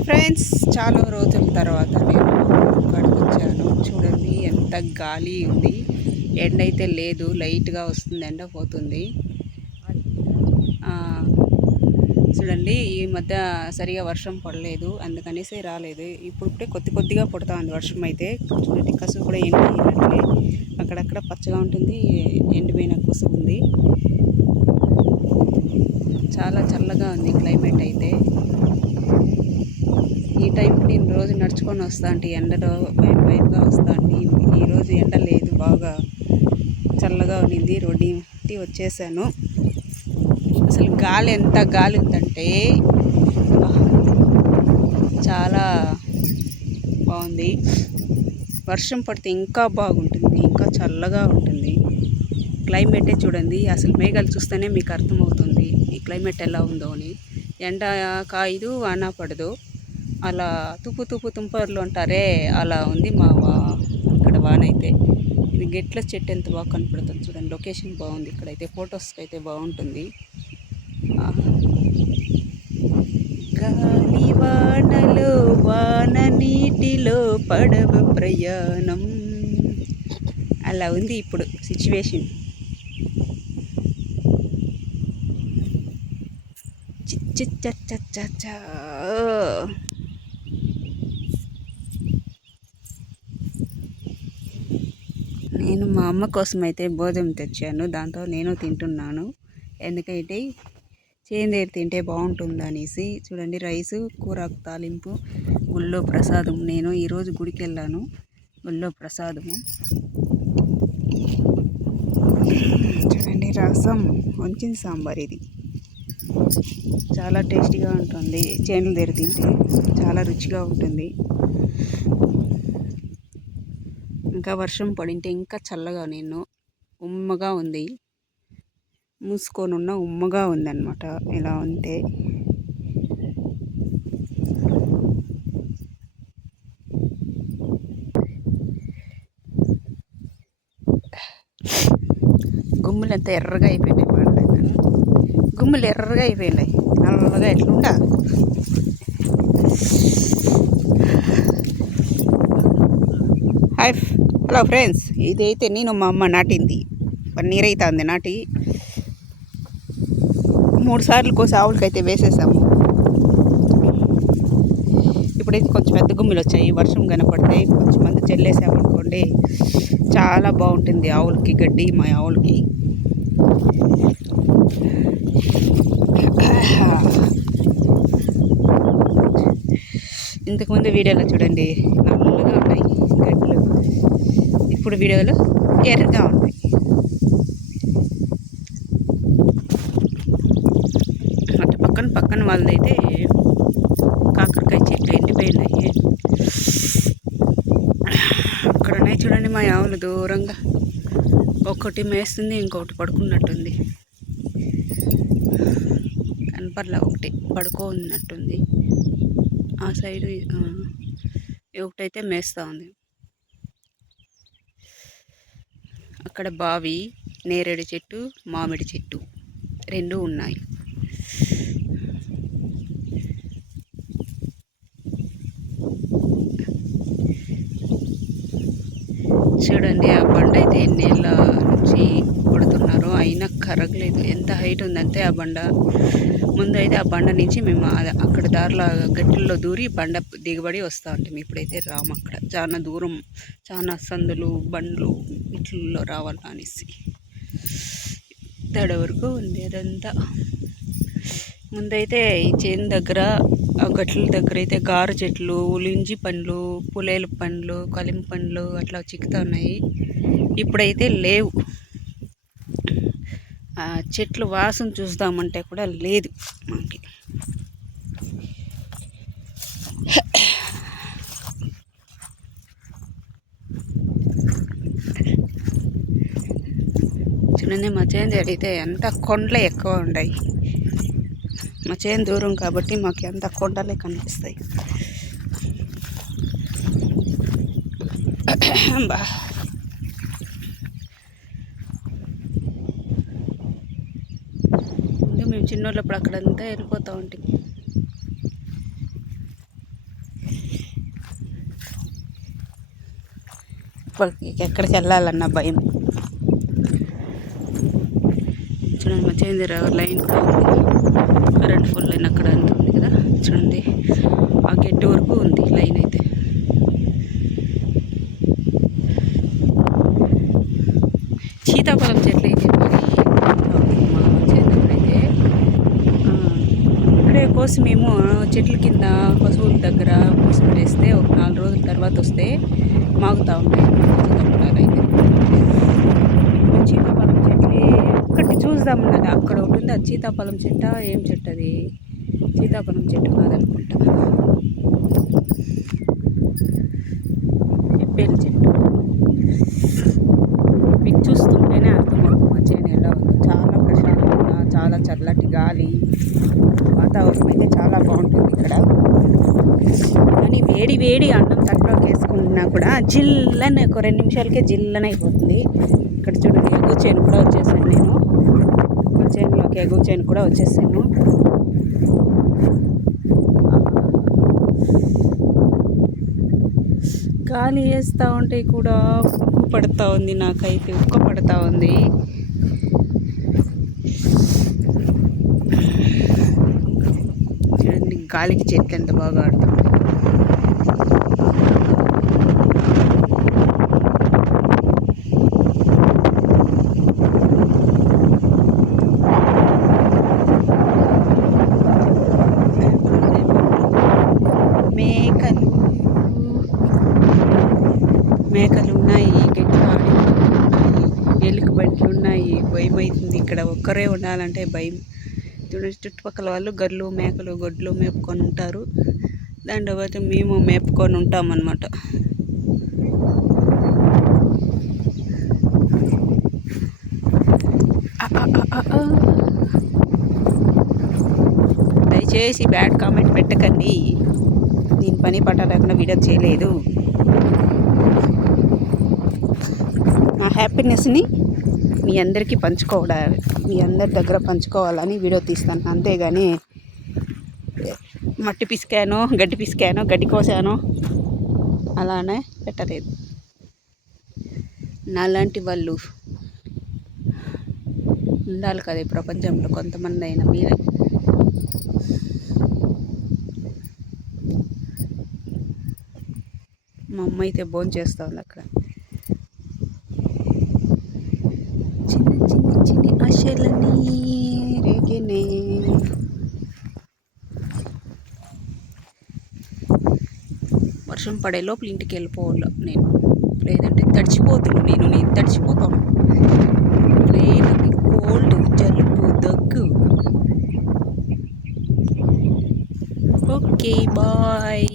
Hi friends, చాలా రోజుల తర్వాత నేను ఇక్కడికి వచ్చాను. చూడండి ఎంత గాలి ఉంది. ఎండ అయితే లేదు, లైట్గా వస్తుంది, ఎండ పోతుంది. చూడండి ఈ మధ్య సరిగా వర్షం పడలేదు, అందుకనేసి రాలేదు. ఇప్పుడే కొద్దిగా పడుతూ ఉంది వర్షం అయితే. చూడండి కసువు కూడా ఎండినట్లే, అక్కడక్కడ పచ్చగా ఉంటుంది, ఎండిపోయిన కసువు ఉంది. చాలా చల్లగా ఉంది క్లైమేట్ అయితే. ఈ టైంకి నేను రోజు నడుచుకొని వస్తా అంటే ఎండలో భయంగా వస్తా అంటే ఈరోజు ఎండ లేదు, బాగా చల్లగా ఉండింది. రోడ్డు వచ్చేసాను. అసలు గాలి ఎంత గాలి ఉందంటే చాలా బాగుంది. వర్షం పడితే ఇంకా బాగుంటుంది, ఇంకా చల్లగా ఉంటుంది. క్లైమేటే చూడండి, అసలు మేఘాలు చూస్తేనే మీకు అర్థమవుతుంది ఈ క్లైమేట్ ఎలా ఉందో అని. ఎండ కాయదు, వాన పడదు, అలా తుంపర్లు అంటారే అలా ఉంది ఇక్కడ వాన అయితే. ఇది గెట్ల చెట్టు ఎంత బాగా కనపడుతుంది చూడండి. లొకేషన్ బాగుంది, ఇక్కడైతే ఫొటోస్కి అయితే బాగుంటుంది. గాలి వానలో వాన నీటిలో పడవ ప్రయాణం, అలా ఉంది ఇప్పుడు సిచ్యువేషన్. నేను మా అమ్మ కోసం అయితే భోజనం తెచ్చాను, దాంతో నేను తింటున్నాను. ఎందుకంటే చేందేరు తింటే బాగుంటుంది అనేసి. చూడండి రైసు, కూరాకు తాలింపు, గుళ్ళో ప్రసాదం. నేను ఈరోజు గుడికి వెళ్ళాను, గుళ్ళో ప్రసాదము. చూడండి రసం, వంచిన సాంబార్. ఇది చాలా టేస్టీగా ఉంటుంది. చేనుల దగ్గర తింటే చాలా రుచిగా ఉంటుంది. ఇంకా వర్షం పడింటే ఇంకా చల్లగా, నేను ఉమ్మగా ఉంది, మూసుకొని ఉన్న ఉమ్మగా ఉందన్నమాట. ఇలా ఉంటే గుమ్ములు ఎంత ఎర్రగా అయిపోయినాయి, గుమ్ములు ఎర్రగా అయిపోయినాయి, నల్లగా ఎట్లుండా. హలో ఫ్రెండ్స్, ఇదైతే నేను మా అమ్మ నాటింది. 1 year అవుతుంది నాటి. 3 సార్లు కోసి ఆవులకైతే వేసేసాము. ఇప్పుడైతే కొంచెం పెద్ద గుమ్మిలు వచ్చాయి. వర్షం కనపడితే కొంచెం మంది చల్లేసామనుకోండి, చాలా బాగుంటుంది ఆవులకి గడ్డి, మా ఆవులకి. ఇంతకుముందు వీడియోలో చూడండి నల్లగా ఉన్నాయి గడ్డలు, ఇప్పుడు వీడియోలో ఎర్రగా ఉన్నాయి. అటు పక్కన వాళ్ళదైతే కాకరకాయ చెట్లు ఎండిపోయినాయి. అక్కడ ఉన్నాయి చూడండి మా ఆవులు దూరంగా. ఒకటి మేస్తుంది, ఇంకొకటి పడుకున్నట్టుంది. కనపర్లా, ఒకటి పడుకోన్నట్టుంది. ఆ సైడు ఒకటైతే మేస్తూ ఉంది. అక్కడ బావి, నేరేడు చెట్టు, మామిడి చెట్టు 2 ఉన్నాయి. చూడండి ఆ బండ అయితే ఎన్నేళ్ళ నుంచి కొడుతున్నారు, అయినా కరగలేదు. ఎంత హైట్ ఉందంటే ఆ బండ. ముందైతే ఆ బండ నుంచి మేము అక్కడ దారిలో గట్టుల్లో దూరి బండ దిగబడి వస్తూ ఉంటాం. ఇప్పుడైతే రాము, అక్కడ చాలా దూరం, చాలా సందులు, బండ్లు ఇట్లలో రావాలనేసి తడ వరకు ఉంది అదంతా. ముందైతే ఈ చేను దగ్గర, ఆ గట్ల దగ్గర అయితే గారు చెట్లు, ఉలింజి పండ్లు, పులేల పండ్లు, కలిం పండ్లు అట్లా చిక్కుతూ ఉన్నాయి. ఇప్పుడైతే లేవు. ఆ చెట్లు వాసన చూద్దామంటే కూడా లేదు మనకి. చూడండి మా చేను అయితే ఎంత కొండలే ఎక్కువ ఉన్నాయి. మా చేను దూరం కాబట్టి మాకు ఎంత కొండలే కనిపిస్తాయి. బా మేము చిన్నోళ్ళప్పుడు అక్కడంతా వెళ్ళిపోతూ ఉంటాం. ఎక్కడికి వెళ్ళాలన్న భయం. చూడండి మా చేంజ్ లైన్ కూడా ఉంది, కరెంట్ ఫుల్ లైన్ అక్కడ అంటుంది కదా, చూడండి ఆ గెట్ వరకు ఉంది లైన్ అయితే. సీతాఫలం చెట్లు అయితే మా చేతికైతే ఇక్కడే కోసి మేము చెట్ల కింద పశువుల దగ్గర కోసి పెట్టేస్తే ఒక 4 రోజుల తర్వాత వస్తే మాగుతూ ఉంటాయి సీతాఫలాలు అయితే. సీతాఫలం చెట్లు ఒక్కటి చూద్దామన్నది, అక్కడ ఉంటుంది అది సీతాఫలం చెట్ట, ఏం చెట్టు అది, సీతాఫలం చెట్టు కాదనుకుంటా, ఎప్పేలు చెట్టు. మీకు చూస్తుంటేనే అర్థమవుతుంది మా చేను ఎలా ఉందో. చాలా ప్రశాంతంగా, చాలా చల్లటి గాలి, వాతావరణం అయితే చాలా బాగుంటుంది ఇక్కడ. కానీ వేడి వేడి అన్నం తట్టలోకి వేసుకున్నా కూడా జిల్లని ఒక 2 నిమిషాలకే జిల్లని అయిపోతుంది. ఇక్కడ చూడండి ఎగువ చేను కూడా వచ్చేసాను నేను, మా చేనులోకి ఎగువ చేను కూడా వచ్చేసాను. గాలి వేస్తూ ఉంటే కూడా ఉక్కు పడుతూ ఉంది, నాకైతే ఉక్క పడుతూ ఉంది. చూడండి గాలికి చెట్లు ఎంత బాగా ఆడుతుంది. మేకలు ఉన్నాయి, గడ్డి ఉన్నాయి, ఎలుక బంట్లు ఉన్నాయి. భయం అవుతుంది ఇక్కడ ఒక్కరే ఉండాలంటే భయం. చుట్టుపక్కల వాళ్ళు గొర్రెలు మేకలు గొడ్లు మేపుకొని ఉంటారు, దాంట్లో పోతే మేము మేపుకొని ఉంటామన్నమాట. దయచేసి బ్యాడ్ కామెంట్ పెట్టకండి, నేను పని పట్ట లేకుండా వీడియో చేయలేదు. నా హ్యాపీనెస్ని మీ అందరికీ మీ అందరి దగ్గర పంచుకోవాలని వీడియో తీస్తాను, అంతేగాని మట్టి పిసికానో గడ్డి కోసానో అలానే పెట్టలేదు. నాలాంటి వాళ్ళు ఉండాలి కదా ఈ ప్రపంచంలో, కొంతమంది అయినా మీరే. మా అమ్మ అయితే భోజనం చేస్తూ ఉంది అక్కడ. చిన్ని ఆశలని రేగినే. వర్షం పడే లోపల ఇంటికి వెళ్ళిపోవాలి నేను, లేదంటే తడిచిపోతున్నాను నేను తడిచిపోతాను. లేదంటే కోల్డ్, జలుబు, దగ్గు. Okay bye.